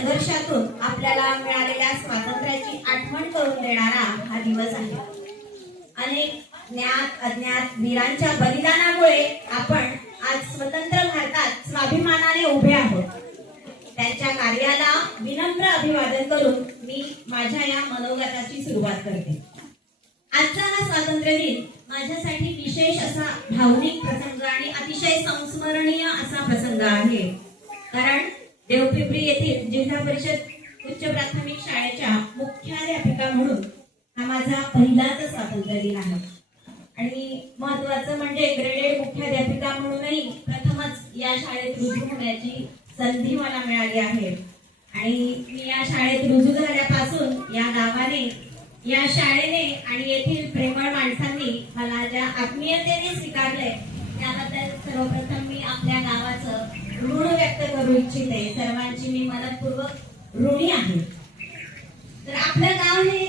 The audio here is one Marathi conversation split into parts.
संघर्षातून आपल्याला मिळालेल्या स्वातंत्र्याची आठवण करून देणारा हा दिवस आहे। अनेक ज्ञात अज्ञात वीरांच्या बलिदानामुळे आपण आज स्वतंत्र भारतात स्वाभिमानाने उभे आहोत। त्यांच्या कार्याला विनम्र अभिवादन करून मी माझ्या या मनोगताची सुरुवात करते। आजचा हा स्वातंत्र्य दिन माझ्यासाठी विशेष असा भावनिक प्रसंग आणि अतिशय संस्मरणीय असा प्रसंग आहे, कारण देवपिंपरी येथील जिल्हा परिषद उच्च प्राथमिक शाळेच्या मुख्याध्यापिका म्हणून हा माझा पहिलाच स्वातंत्र्य दिन आहे। आणि महत्त्वाचं म्हणजे ग्रेडेड मुख्याध्यापिका म्हणूनही प्रथमच या शाळेत रुजू होण्याची संधी मला मिळाली आहे। आणि मी या शाळेत रुजू झाल्यापासून या गावाने, या शाळेने आणि येथील प्रेमळ माणसांनी मला ज्या आत्मीयतेने स्वीकारले त्याबद्दल सर्वप्रथम मी आपल्या गावाचं ऋण व्यक्त करू इच्छिते। सर्वांची मी मनपूर्वक ऋणी आहे। तर आपलं गाव हे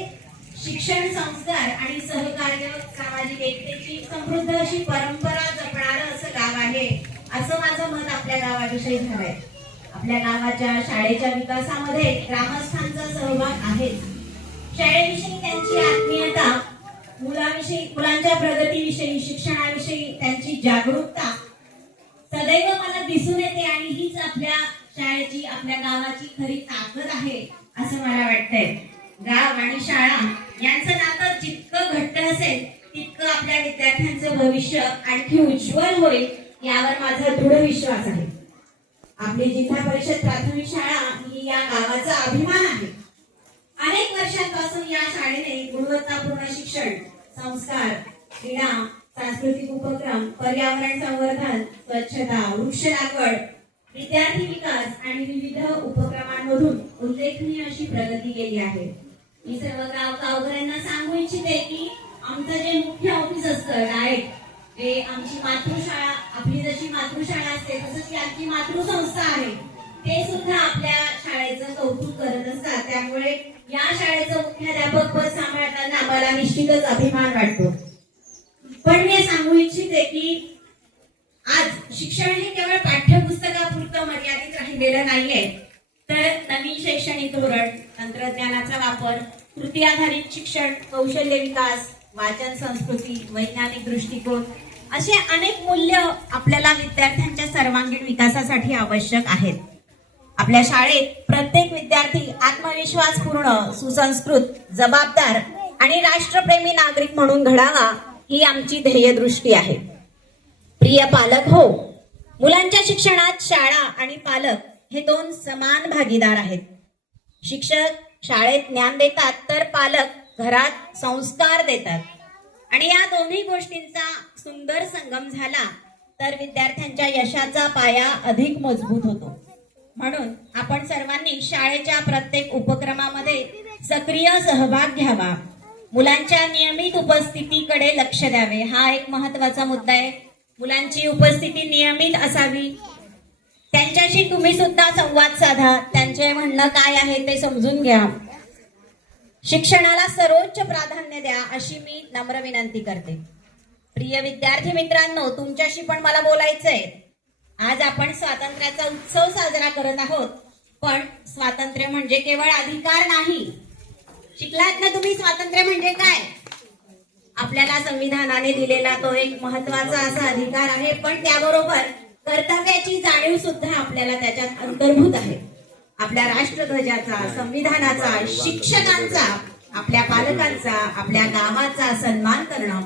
शिक्षण, संस्कार आणि सहकार्य, सामाजिक एकतेची समृद्ध अशी परंपरा जपणारं असं गाव आहे, असं माझं मत आपल्या गावाविषयी झालंय। आपल्या गावाच्या शाळेच्या विकासामध्ये ग्रामस्थांचा सहभाग आहे। शाळेविषयी त्यांची आत्मीयता, मुलांच्या प्रगतीविषयी, शिक्षणाविषयी त्यांची जागरूकता सदैव मला दिसून येते आणि हीच आपल्या शाळेची, आपल्या गावाची खरी ताकद आहे असं मला वाटतंय। गाव आणि शाळा यांचं नातं जितकं घट्ट असेल तितकं आपल्या विद्यार्थ्यांचं भविष्य आणखी उज्ज्वल होईल यावर माझा दृढ विश्वास आहे। आपली जिल्हा परिषद प्राथमिक शाळा ही या गावाचा अभिमान आहे। अनेक वर्षांपासून या शाळेने गुणवत्तापूर्ण शिक्षण, संस्कार, क्रीडा, सांस्कृतिक उपक्रम, पर्यावरण संवर्धन, स्वच्छता, वृक्ष लागवड, विद्यार्थी विकास आणि विविध उपक्रमांमधून उल्लेखनीय अशी प्रगती केली आहे। मी सर्व गावकऱ्यांना सांगू इच्छिते की आमचं जे मुख्य ऑफिस असतं डायरेक्ट, ते आमची मातृशाळा, आपली जशी मातृशाळा असते तसंच ती आमची मातृसंस्था आहे, ते सुद्धा आपल्या शाळेचं कौतुक करत असतात। त्यामुळे या शाळेचं मुख्याध्यापक पद सांभाळताना मला निश्चितच अभिमान वाटतो। पण मी सांगू इच्छिते की आज शिक्षण हे केवळ पाठ्यपुस्तकापुरतं मर्यादित राहिलेलं नाहीये, तर नवीन शैक्षणिक धोरण, तंत्रज्ञानाचा वापर, कृती आधारित शिक्षण, कौशल्य विकास, वाचन संस्कृती, वैज्ञानिक दृष्टिकोन असे अनेक मूल्य आपल्याला विद्यार्थ्यांच्या सर्वांगीण विकासासाठी आवश्यक आहेत। आपल्या शाळेत प्रत्येक विद्यार्थी आत्मविश्वासपूर्ण, सुसंस्कृत, जबाबदार आणि राष्ट्रप्रेमी नागरिक म्हणून घडावा ही आमची ध्येयदृष्टी आहे। प्रिय पालक हो, मुलांच्या शिक्षणात शाळा आणि पालक हे दोन समान भागीदार आहेत। शिक्षक शाळेत ज्ञान देतात तर पालक घरात संस्कार देतात, आणि या दोन्ही गोष्टींचा सुंदर संगम झाला तर विद्यार्थ्यांच्या यशाचा पाया अधिक मजबूत होतो। म्हणून आपण सर्वांनी शाळेच्या प्रत्येक उपक्रमामध्ये सक्रिय सहभाग घ्यावा, मुलांच्या नियमित उपस्थितीकडे लक्ष द्यावे। हा एक महत्त्वाचा मुद्दा आहे। मुलांची उपस्थिती नियमित असावी, त्यांच्याशी तुम्ही सुद्धा संवाद साधा, त्यांचे म्हणणं काय आहे ते समजून घ्या, शिक्षणाला सर्वोच्च प्राधान्य द्या अशी मी नम्र विनंती करते। प्रिय विद्यार्थी मित्रांनो, तुमच्याशी पण मला बोलायचंय। आज आपण स्वातंत्र्याचा उत्सव साजरा करत आहोत, पण स्वातंत्र्य म्हणजे केवळ अधिकार नाही। शिकलात ना तुम्ही स्वातंत्र्य म्हणजे काय? आपल्याला संविधानाने दिलेला तो एक महत्त्वाचा असा अधिकार आहे, पण त्याबरोबर कर्तव्याची जाणीव सुद्धा आपल्याला त्याच्यात अंतर्भूत आहे। आपल्या राष्ट्रध्वजाचा, संविधानाचा, शिक्षकांचा, आपल्या पालकांचा, आपल्या गावाचा सन्मान करणं,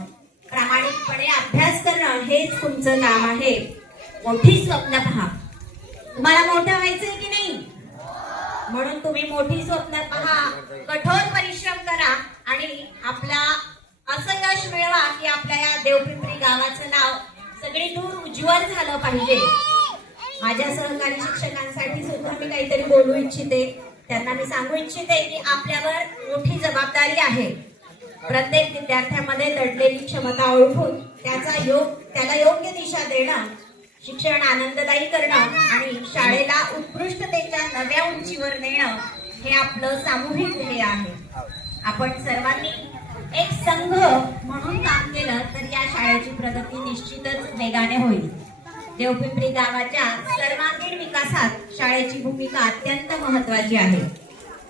प्रामाणिकपणे अभ्यास करणं हेच तुमचं काम आहे। मोठी स्वप्न पहा। तुम्हाला मोठं व्हायचंय की नाही? म्हणून तुम्ही मोठी स्वप्न पहा, कठोर परिश्रम करा आणि आपला असं यश मिळवा की आपल्या या देवपिंपरी गावाचं नाव सगळी दूर उज्ज्वल झालं पाहिजे। माझ्या सहकारी शिक्षकांसाठी सुद्धा मी काहीतरी बोलू इच्छिते। त्यांना मी सांगू इच्छिते की आपल्यावर मोठी जबाबदारी आहे। प्रत्येक विद्यार्थ्यामध्ये दडलेली क्षमता ओळखून त्याला योग्य दिशा देणं, शिक्षण आनंददायी करणं आणि शाळेला उत्कृष्टतेच्या नव्या उंचीवर नेणं हे आपलं सामूहिक ध्येय आहे। आपण सर्वांनी एक संघ म्हणून काम केलं तर या शाळेची प्रगती निश्चितच वेगाने होईल। देवपिंपरी गावाच्या सर्वांगीण विकासात शाळेची भूमिका अत्यंत महत्वाची आहे.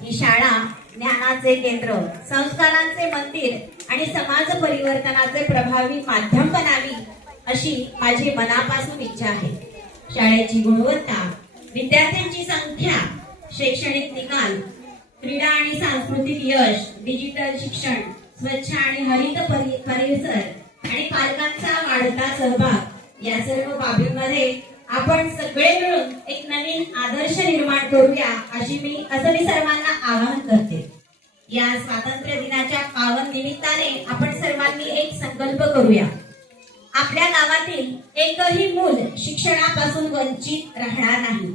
ही शाळा ज्ञानाचे केंद्र, संस्कारांचे मंदिर आणि समाज परिवर्तनाचे प्रभावी माध्यम बनावी अशी माझी मनापासून इच्छा आहे. शाळेची गुणवत्ता, विद्यार्थ्यांची संख्या, शैक्षणिक निकाल, क्रीडा आणि सांस्कृतिक यश, डिजिटल शिक्षण, स्वच्छ आणि हरित परिसर आणि पालकांचा वाढता सहभाग या सर्व बाबींमध्ये आपण सगळे मिळून एक नवीन आदर्श निर्माण करूया असं मी सर्वांना आवाहन करते. या स्वातंत्र्य दिनाच्या पावन निमित्ताने आपण सर्वांनी एक संकल्प करूया. आपल्या गावातील एकही मूल शिक्षणापासून वंचित राहणार नाही.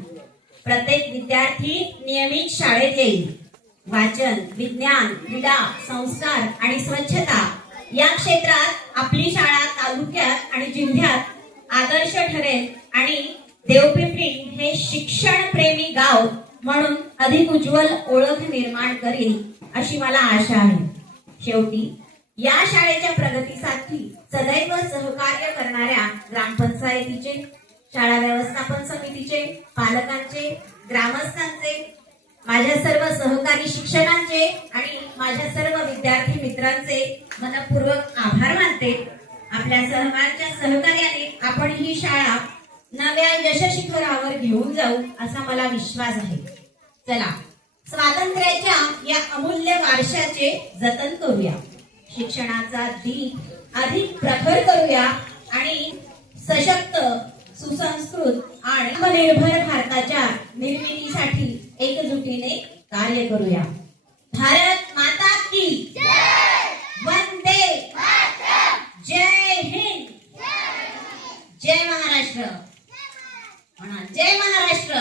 प्रत्येक विद्यार्थी नियमित शाळेत येईल. वाचन, विज्ञान, क्रीडा, संस्कार आणि स्वच्छता या क्षेत्रात आपली शाळा तालुक्यात आणि जिल्ह्यात आदर्श ठरेल आणि देवपिंपरी हे शिक्षण प्रेमी गाव म्हणून अधिक उज्ज्वल ओळख निर्माण करील अशी मला आशा आहे. शेवटी या शाळेच्या प्रगतीसाठी सदैव सहकार्य करणाऱ्या ग्रामपंचायतीचे, शाळा व्यवस्थापन समितीचे, पालकांचे, ग्रामस्थांचे, माझ्या सर्व सहकारी शिक्षकांचे आणि माझ्या सर्व विद्यार्थी मित्रांचे मनपूर्वक आभार मानते. आपल्या सर्वांच्या सहकार्याने आपण ही शाळा नव्या यशशिखरावर घेऊन जाऊ असा मला विश्वास आहे. चला, स्वातंत्र्याच्या या अमूल्य वारशाचे जतन करूया, शिक्षणाचा दीप अधिक प्रखर करूया आणि सशक्त, सुसंस्कृत आणि आत्मनिर्भर भारताच्या निर्मितीसाठी एकजुटीने कार्य करूया. भारत माता की वंदे, जय हिंद, जय महाराष्ट्र. जय महाराष्ट्र.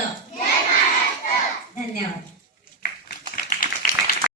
धन्यवाद.